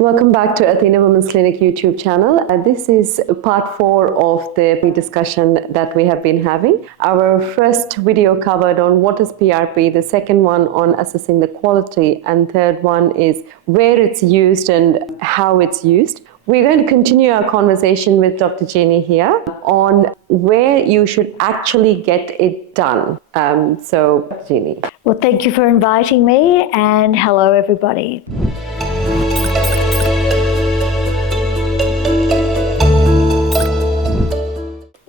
Welcome back to Athena Women's Clinic YouTube channel. This is part 4 of the discussion that we have been having. Our first video covered on what is PRP, the second one on assessing the quality, and third one is where it's used and how it's used. We're going to continue our conversation with Dr. Jeannie here on where you should actually get it done. So, Jeannie. Well, thank you for inviting me, and hello, everybody.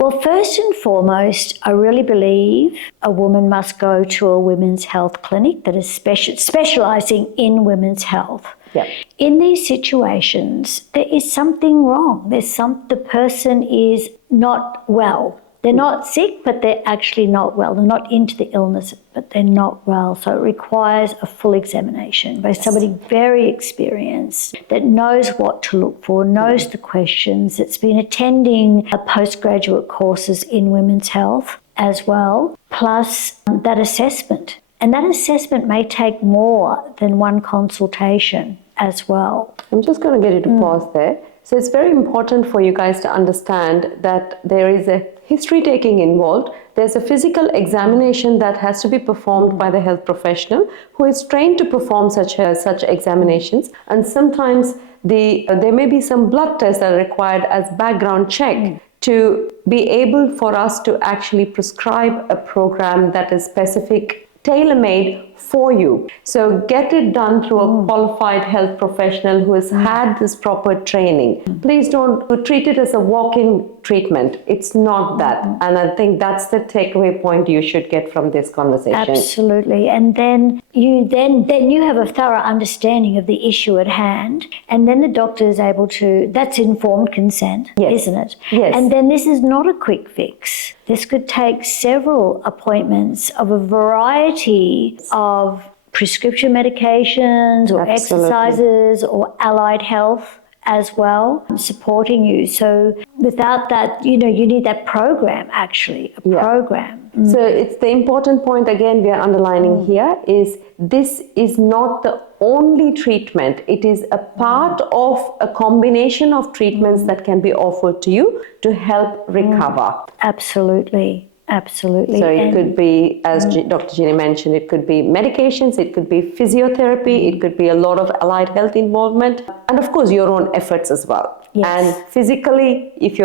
Well, first and foremost, I really believe a woman must go to a women's health clinic that is specialising in women's health. Yeah. In these situations, there is something wrong. The person is not well. They're not sick, but they're actually not well. They're not into the illness, but they're not well. So it requires a full examination by somebody very experienced that knows what to look for, knows the questions, that's been attending postgraduate courses in women's health as well, plus that assessment. And that assessment may take more than one consultation as well. I'm just going to get you to pause there. So it's very important for you guys to understand that there is a history taking involved. There's a physical examination that has to be performed by the health professional who is trained to perform such examinations. And sometimes there may be some blood tests that are required as background check to be able for us to actually prescribe a program that is specific, tailor-made for you. So get it done through a qualified health professional who has had this proper training. Please don't treat it as a walk-in treatment. It's not that. And I think that's the takeaway point you should get from this conversation. Absolutely. And then you have a thorough understanding of the issue at hand, and then the doctor is able to, that's informed consent, isn't it? Yes. And then this is not a quick fix. This could take several appointments of a variety of prescription medications or exercises or allied health as well, supporting you. So without that, you need that program, actually, program. So it's the important point, again, we are underlining here, is this is not the only treatment. It is a part of a combination of treatments that can be offered to you to help recover. Absolutely. Absolutely. So it could be, as Dr. Jeannie mentioned, it could be medications, it could be physiotherapy, it could be a lot of allied health involvement, and of course your own efforts as well. Yes. And physically, if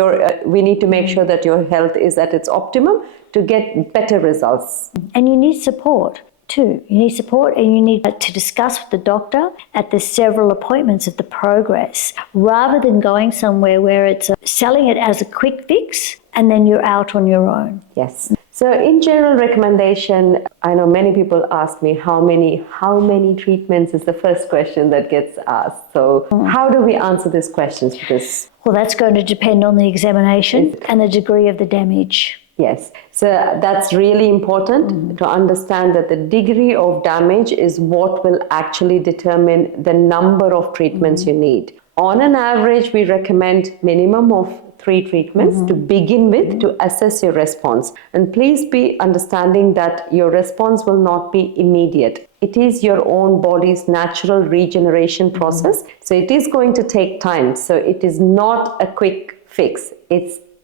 we need to make sure that your health is at its optimum to get better results. And you need support too. You need support, and you need to discuss with the doctor at the several appointments of the progress, rather than going somewhere where it's selling it as a quick fix and then you're out on your own. Yes. So in general recommendation, I know many people ask me how many treatments is the first question that gets asked. So how do we answer these questions? Because well, that's going to depend on the examination and the degree of the damage. Yes, so that's really important to understand that the degree of damage is what will actually determine the number of treatments you need. On an average, we recommend minimum of 3 treatments to begin with to assess your response. And please be understanding that your response will not be immediate. It is your own body's natural regeneration process. So it is going to take time. So it is not a quick fix.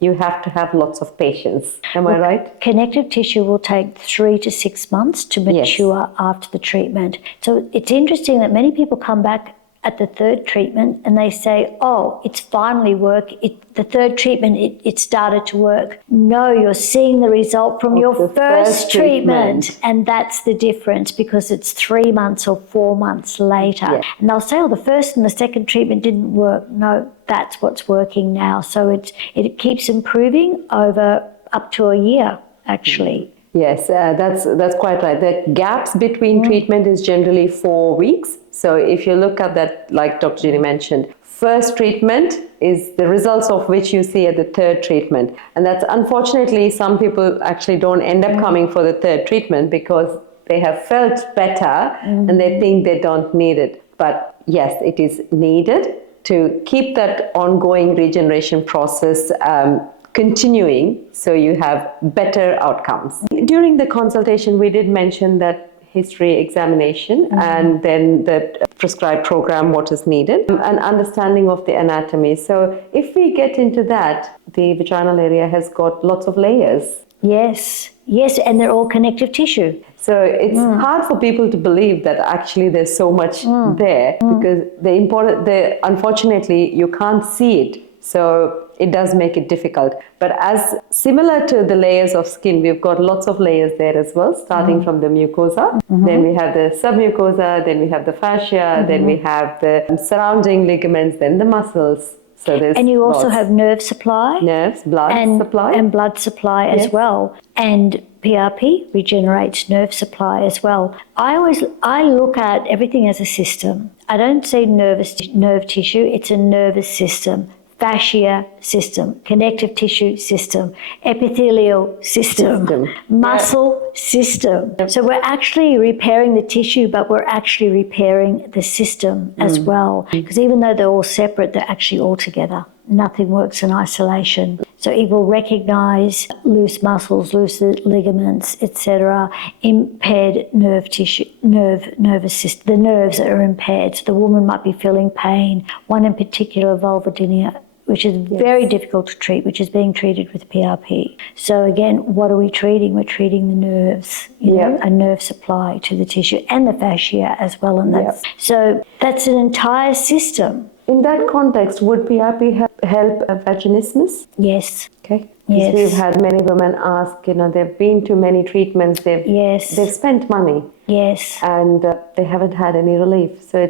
You have to have lots of patience. Am I right? Connective tissue will take 3 to 6 months to mature after the treatment. So it's interesting that many people come back at the third treatment and they say, oh, it's finally worked. The third treatment, it started to work. No, you're seeing the result from your first treatment. And that's the difference, because it's 3 months or 4 months later. Yeah. And they'll say, oh, the first and the second treatment didn't work. No, that's what's working now. So it keeps improving over up to a year, actually. Yes, that's quite right. The gaps between treatment is generally 4 weeks. So if you look at that, like Dr. Jeannie mentioned, first treatment is the results of which you see at the third treatment. And that's unfortunately, some people actually don't end up coming for the third treatment because they have felt better and they think they don't need it. But yes, it is needed to keep that ongoing regeneration process continuing so you have better outcomes. During the consultation, we did mention that history examination and then the prescribed program, what is needed, and understanding of the anatomy. So if we get into that, the vaginal area has got lots of layers. Yes, and they're all connective tissue. So it's hard for people to believe that actually there's so much there because unfortunately you can't see it. So it does make it difficult. But as similar to the layers of skin, we've got lots of layers there as well, starting from the mucosa. Then we have the submucosa, then we have the fascia, then we have the surrounding ligaments, then the muscles. So and you also have nerve supply. Nerves, blood supply. And blood supply as well. And PRP regenerates nerve supply as well. I look at everything as a system. I don't say nerve tissue, it's a nervous system. Fascia system, connective tissue system, epithelial system. Muscle system. So we're actually repairing the tissue, but we're actually repairing the system as well. Because even though they're all separate, they're actually all together. Nothing works in isolation. So it will recognize loose muscles, loose ligaments, etc., impaired nerve tissue, nervous system, the nerves that are impaired. So the woman might be feeling pain. One in particular, vulvodynia, which is very difficult to treat, which is being treated with PRP. So again, what are we treating? We're treating the nerves, you know, a nerve supply to the tissue and the fascia as well. And so that's an entire system. In that context, would PRP help vaginismus? Yes. Okay. Yes. We've had many women ask, they've been to many treatments, they've spent money. Yes. And they haven't had any relief. So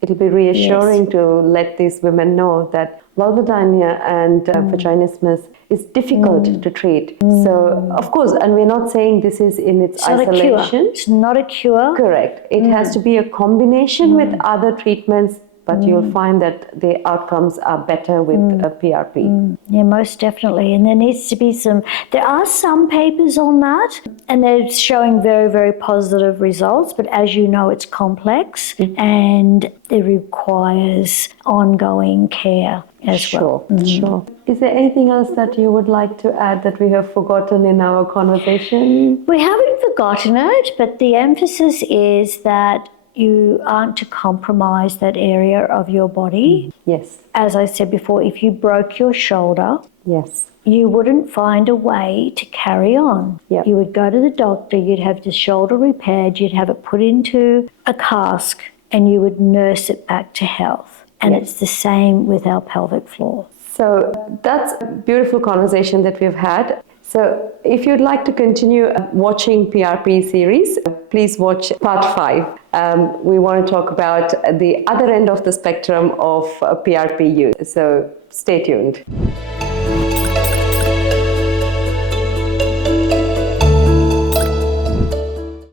it'll be reassuring to let these women know that vulvodynia and vaginismus is difficult to treat. So, of course, and we're not saying this is in its isolation. It's not a cure. Correct. It has to be a combination with other treatments, but you'll find that the outcomes are better with PRP. Yeah, most definitely. And there needs to be there are some papers on that, and they're showing very, very positive results. But as you know, it's complex and it requires ongoing care as well. Sure. Is there anything else that you would like to add that we have forgotten in our conversation? We haven't forgotten it, but the emphasis is that you aren't to compromise that area of your body. Yes. As I said before, if you broke your shoulder, yes, you wouldn't find a way to carry on. Yep. You would go to the doctor, you'd have the shoulder repaired, you'd have it put into a cask, and you would nurse it back to health. And it's the same with our pelvic floor. So that's a beautiful conversation that we've had. So if you'd like to continue watching PRP series, please watch part 5. We want to talk about the other end of the spectrum of PRP use. So stay tuned.